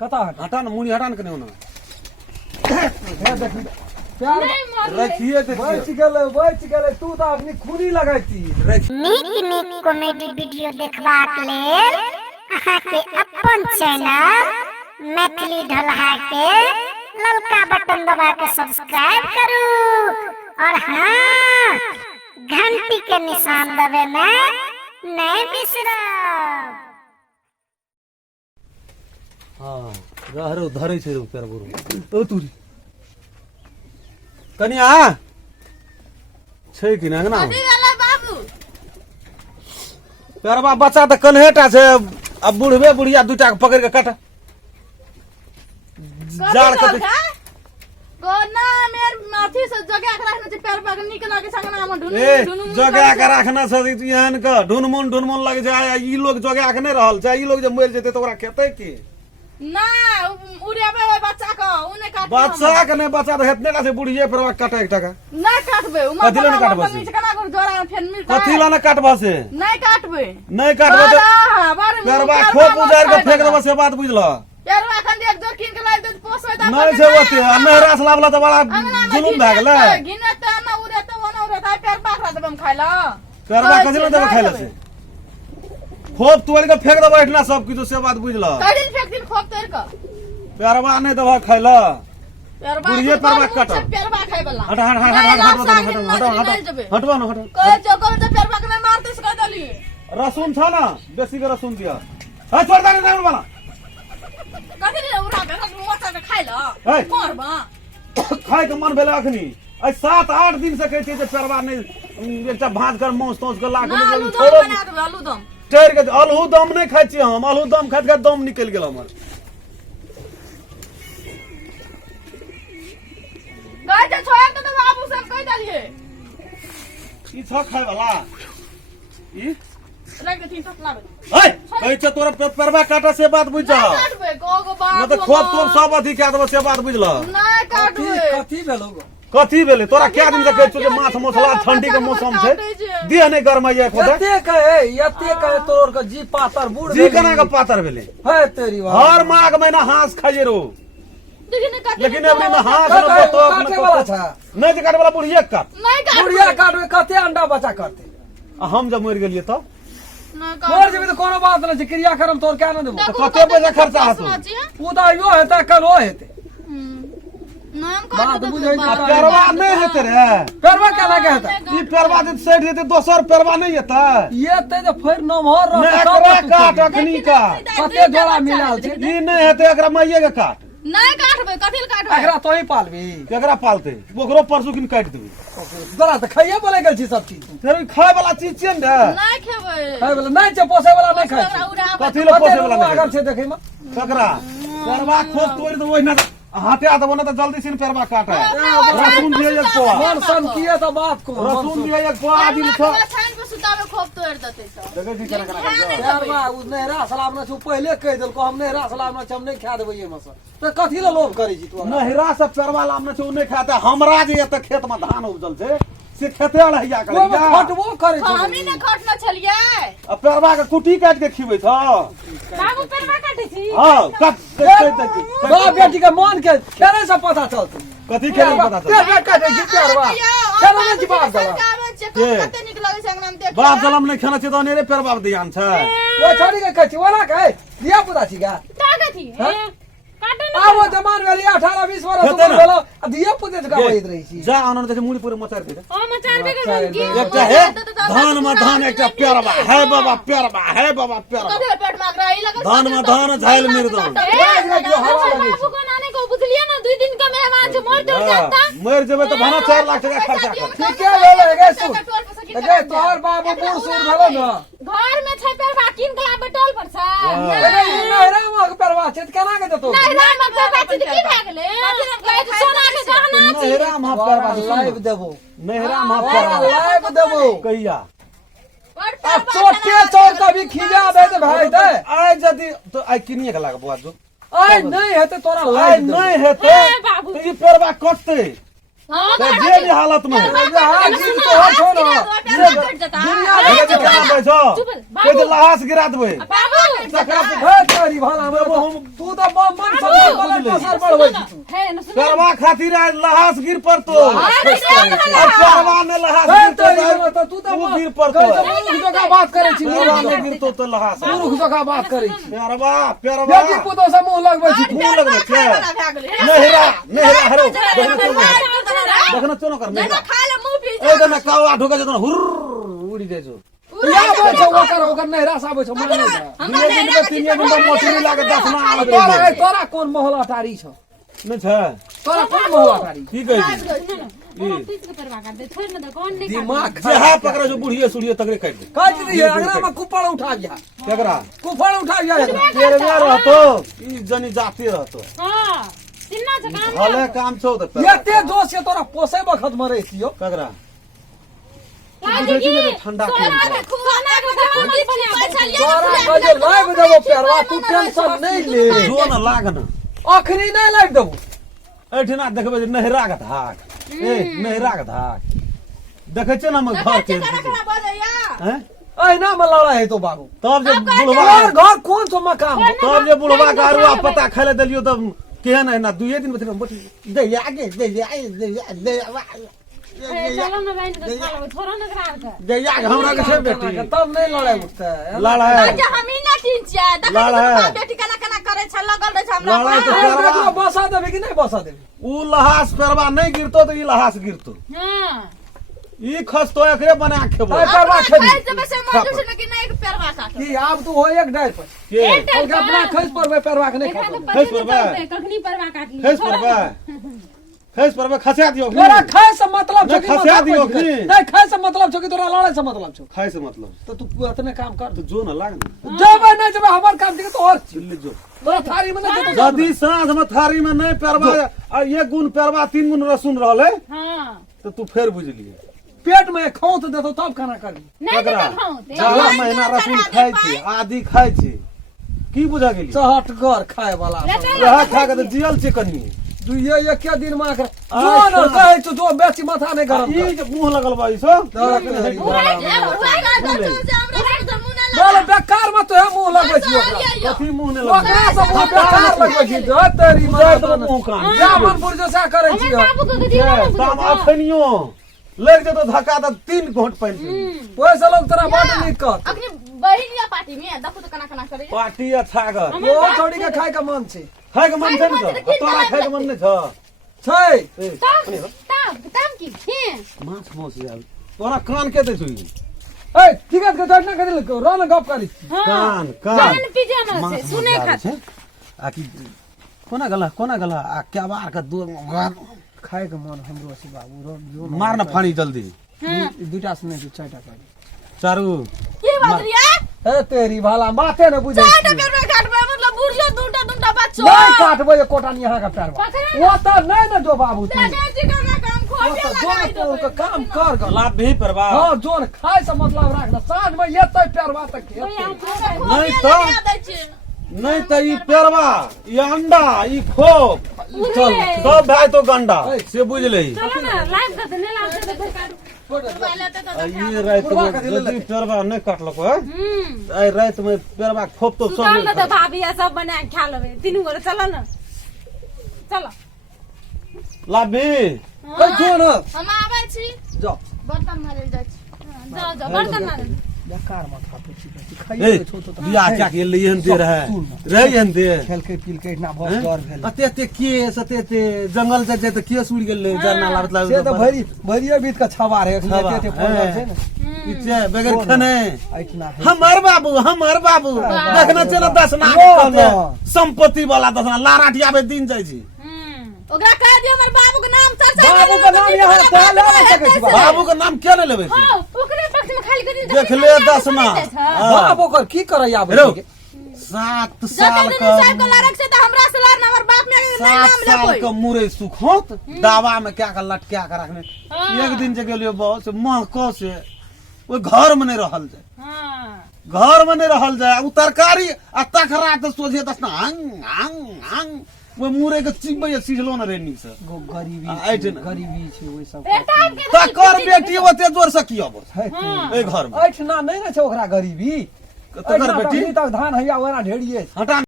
कता हटा ना मुड़ी हटा ना कने ना प्यार रखिए तो बैठ गेले तू तो अपनी खूनी लगाती नीक कॉमेडी वीडियो देखबाक लेल अहाँ के अपन चैनल मैथिली ढलहा के ललका बटन दबा के सब्सक्राइब करू और हाँ घंटी के निशान दबाना नहीं बिसरब। हाँ रहरो धरे छे रो पेर बुरु ओ तू कनिया छै कि ना ना बाबू पेरवा बच्चा त कन्हेटा छै अब बुढ़वे बुढ़िया दूटा के पकड़ के काट जाड़ के गोना मेर माथी से जगह के रखना छै पैर पकड़ निकला के संग नाम ढूंढ ए जगह के रखना छै एहन के ढुनमुन लगे छै ई लोग जगह के नहीं रहल छै ई लोग जे मर जेते त ओकरा खेतै की ना उड़ेबे ओइ बच्चा को उने काट बच्चा के नहीं बच्चा त हेतने ना छै बुढ़िए पेरवा काटे एक टका ना काटबे उ कथी ला नहीं काटबे से? नीचे कना कर जोरा फेन मिल कथी ला ना काटबा से नहीं काटबे त पेरवा खोप उजार के फेंक देबा से बात बुझल पेरवा खंड एक दो किन के लाइ दे पोसै ता नहीं छै ओते नहरा से लावला त बड़ा जुलुम भ गेलै गिने त ना उड़े त ओना उड़े ता पैर पाखरा देबम खाइला पेरवा कथी ला देबा खाइला से खोप तोड़ के फेंक देबा इतना सब किछो से बात बुझल कई दिन फेंक दिन खोप तोड़ के पेरवा नहीं देबा खाइला पेरवा बुढ़िए पेरवा काट पेरवा खाइ वाला हट हटवा ना हट कोई चोकर त पेरवा के नहीं मारते से कह दली रसून था ना बेसी के रसून दिया है छोड़ दे नहीं वाला कथि रे उरा के मोटा के खाइला है। मारबा खाए के मन भेले अखनी आई 7-8 दिन से कहते जे पेरवा नहीं एकटा भात कर मांस तोस के ला ना आलू के दम छोड़ो बना देबे आलू दम टेर के अलहू दम नहीं खाइ छी हम अलहू दम खाइत खाइत दम निकल गेल हमर कह दे छोड़ त बाबू सब कह दलिए ई छ खाय वाला ई रख दे तीन सब लाबे है कहै छ तोरा पेरवा काटा से बात बुझ जा नहीं काटबे गो बाप न त खोप तोप सब अथी कए देबो से बात बुझल नहीं काटबे कथी भेलो कथी भेले तोरा क्या दिन से कहै छ जे माछ मसला ठंडी के मौसम छै देह नहीं गरमाइए खोदे यते कहे तोर के जी पातर बूढ़ जी कना के पातर भेले है तेरी बात हर माघ महीना हांस खाइए रो लेकिन अबरी में हांस न काटे तो वाला था नहीं जे काटे वाला बुढ़िया काट नहीं काटबे बुढ़िया काटबे कते अंडा बच्चा करते आ हम जब मर गेलिए तब नहीं मोर जेबे तो कोनो बात नहीं क्रिया करम तोर क्या न देबो तो कते पैसा खर्चा हाथ उ त यो हेता कल हो हेते नाम बात बुझै आ पेरवा नहीं हेते रे पेरवा क्या लगे हेता ई पेरवा जे सेठ हेते दोसर पेरवा नहीं हेता ये ते जे फिर नमहर नहीं रहता एकरा काट अखनी का कते जोड़ा मिलाल छै ई नहीं हेते एकरा माइये के काट नहीं काटबे कथि ल काटबे एकरा तो ही पालबी केकरा पालते ओकरो परसू किन काट देबी तोरा त खाइए बोले गेल छी सब चीज तेरे खाए वाला चीज छियै ने नहीं खेबे खाइ वाला नहीं छै पोसे वाला नहीं खाइ छै कथी ले पोसे वाला नहीं अगर छै देखै में ककरा पेरवा खोज तोड़ दे ओहिना हटा देबो ना तो जल्दी से पेरवा काटे रसून दिए एक पोआ मन सन किए त बात को रसून दिए एक पोआ आदमी छ छान पे सुतावे खोप तोड़ देते सब देखै छी केना केना करबै यारवा उ नहरा सलाम न छु पहले कह देल को हम नहरा सलाम न हम नहीं खा देबै ये में से तो कथी ले लोभ करै छी तू नहिरा से पेरवा लाम न छै उ नहीं खाता हमरा जे एत खेत में धान उपजल छै से खेते रहिया वो करे में खटबो करै छै हमनी ने खटना छलिए आ पेरवा के कुटी काट के खिबै छ बाबू पेरवा काटे छी हां कट बाप बेटी के मन के खेले से पता चलतै कथी खेले पता चल पेरवा काटे छी पेरवा खेले नहीं बात चला कते निक लगे संग नाम देख बाप जलम नहीं खाना छै त नेरे पेरवा ध्यान छै वो छोड़ी के कहै छी वाला कहे दिया पुता छी का तागत ही काटे आबो जमान भेली 18-20 वर्ष हेतै उमर ने? भेलो आ दिया पुते का होइत रही छी जा आनन देखे मुड़ी पूरे मचार दे ओ मचारबे के बन की एकटा हे धान में धान एकटा पेरवा है बाबा पेरवा कथि पेट माग रहा है लगा धान में धान झाइल मिर्दन बाबू को नाने को बुझलिए ना 2 दिन का मेहमान छै मोर टूट जाता मर जेबे त भाना 4 लाख टका खर्चा कर ठीक है भेले गे सुन गे तोहर बाबू बूढ़ सूढ़ भेलो न घर में छै पेरवा किन के लाबे टोल पर छै गे ई नहरा में पेरवा छै त केना के देतो नहीं राम में पेरवा छै की भए गेलै सोना के गहना छै नहरा में पेरवा लाइव देबो नहरा में पेरवा लाइव देबो कहिया आ चोटे चोर कभी खिजा दे त भाई दे आइ जदी तो आइ किनिए के लाग बुआ जो आइ नहीं हेते तोरा आइ लाइव नहीं हेते ए बाबू त ई पेरवा कटते हाँ, तो जे भी हालत में है लहास गिरा देबै करवा खातिर आज लहास गिर पड़तो करवा में लहास गिर पड़तो बात करे छी करवा में गिरतो तो लहास मूर्ख जकाँ बात करे छी पेरवा बेटी पुतोह से मुंह लगबै छी मुंह लगबै छै नहरा हरो देखना चलो कर ए देना कावा ढोका जतना हुर उड़ी जाय छो आबै छै ओकर नहरा से आबै छै माने दिन के 3 दिन मोटरी लागे 10 ना आबै तोरा कोन मोहल्ला टारी छ नै छै तोरा कोन मोहल्ला टारी की कहै छी दिमाग जहा पकड़ा जो बुढ़िए सुढ़िए तगड़े काट दे काट दिए अंगना में कुपड़ उठा गया केकरा कुपड़ उठा गया तेरे में रहतो ई जनी जाते रहतो हां सिन्ना जकाँ भले काम छौ त एते दोष के तोरा पोसै बखत में रहितियो केकरा ठंडा तोरा बजे लाग देबो पेरवा तू टेंशन नहीं ले जो न लागन अखनी नहीं लाग देबो एठिना देखबै जे नहरा के धाक ए नहरा के धाक देखै छ न हम घर के हैं अहिना में लड़ा है तो बाबू तब जे बुढ़वा घर कौन सो मकान तब जे बुढ़वा का अरुआ पता खाले देलियो तब केहन है ना 2 दिन में बैठ दे आगे दे हमरा के छै बेटी तब नहीं लड़ाई उठते लड़ाई बसा देबे कि नहीं बसा देबे उ लहास पेरवा नहीं गिरतो तो ई लहास गिरतो ई खसतो एकरे बना खेबो कि अब तू हो एक डाल पर के अपना खस पर पेरवा के नहीं खाता खस परबा खसा दियो तोरा खाए से मतलब नहीं, खसा दियो कि नहीं खाए से मतलब छो कि तोरा लड़ाई से मतलब छो खाए से मतलब तो तू अपने काम कर तो जो न लाग न जब नहीं जब हमार काम दिखे तो और चिल्ली जो तोरा थारी में नहीं तो यदि साँझ में थारी में नहीं पेरवा आ 1 गुण पेरवा 3 गुण रसून रहले तो तू फेर बुझलिए पेट में खौत देतो तब खाना करी चार महीना रसून खाई छी आदि खाई छी की बुझा गेली चहटगर खाए वाला रहा खा के तो जियल छी कनी ये एक दिन में आकर जो न कहे तो जो बेची माथा नहीं गरम ई जे मुंह लगल बा इसो बोले बेकार मत है मुंह लगबै छी ओकरा कथी मुंह ने ओकरा लगल से मुंह बेकार लगबै छी जो तेरी मां तो मुंह कान जामनपुर जैसा करे छी दाम अखनियो लग जतो धक्का त 3 घोट पाइन पैसा लोग तोरा बड़ नीक कर पार्टी अच्छा कर वो छोड़ी के खाए का मन छै खाए के मन छै न तोरा खाए के मन नै छ छै माछ मौस जाल तोरा कान के दे छुई ए टिकट के चढ़ना कर ले रोन गप करी कान सुने आकी कोना गला आ क्या बार का दो खाए के मन हमरो से बाबू रो मार न फानी जल्दी दुटा से नहीं चारटा करी चारू ए तेरी भाला माथे न बुझे बच्चों नहीं काटबो ये कोटा यहाँ का पैर वो तो नहीं ना जो बाबू तू जो काम कर लाभ भी परवा हां जोन खाए से मतलब रखना साँझ में ये तय पैरवा तक नहीं तो ई पेरवा ई अंडा ई खोप चल सब भाई तो गंडा से बुझ ले ये रात में जल्दी पेरवा नहीं काटलको है आई रात में पेरवा खोप तो सब भाभी सब बना खा लेबे 3 गोरे चलो ना चलो लाभ भी जोन हम आबै छी जाओ बर्तन मारे जाइ छी जाओ बर्तन मारे बेकार माथा पे ए खाइए तो बियाह क्या के लिए दे रहन दे खेल के पील के इतना बहुत डर भेल अते केस अते जंगल से जे त केस उड़ गेलै जरना लागत से तो भरिए बीत का छवार है अते फोन छै ना इचे बगैर खने इतना है हमार बाबू देखना चलो 10 ना संपत्ति वाला 10 ना लाराटिया पे दिन जाय छी ओकरा कह दियो हमर बाबू के नाम बाबू का नाम यहाँ पे ले सके छी बाबू के नाम क्या ले लेबै छी ओकरे पक्ष में खाली कर देख ले 10 ना बाबू कर की करय आबै 7 साल का लड़क से तो हमरा से लड़ना हमर बाप में नाम 7 साल का मुरे सुखोत दावा में क्या का लटका के रखने एक दिन जे गेलियो बहुत से महको से वो घर में नहीं रहल जाए घर में नहीं रहल जाए उ तरकारी आ तखरा तो सोझे दस ना आंग आंग आंग वो मुरे के चिबे सीझलो न रेनी से गरीबी छै ओइ सब तकर बेटी ओते जोर से की अब ए घर में ऐठना नहीं ना छै ओकरा गरीबी तकर बेटी तक धान हैया ओना ढेरिए हटा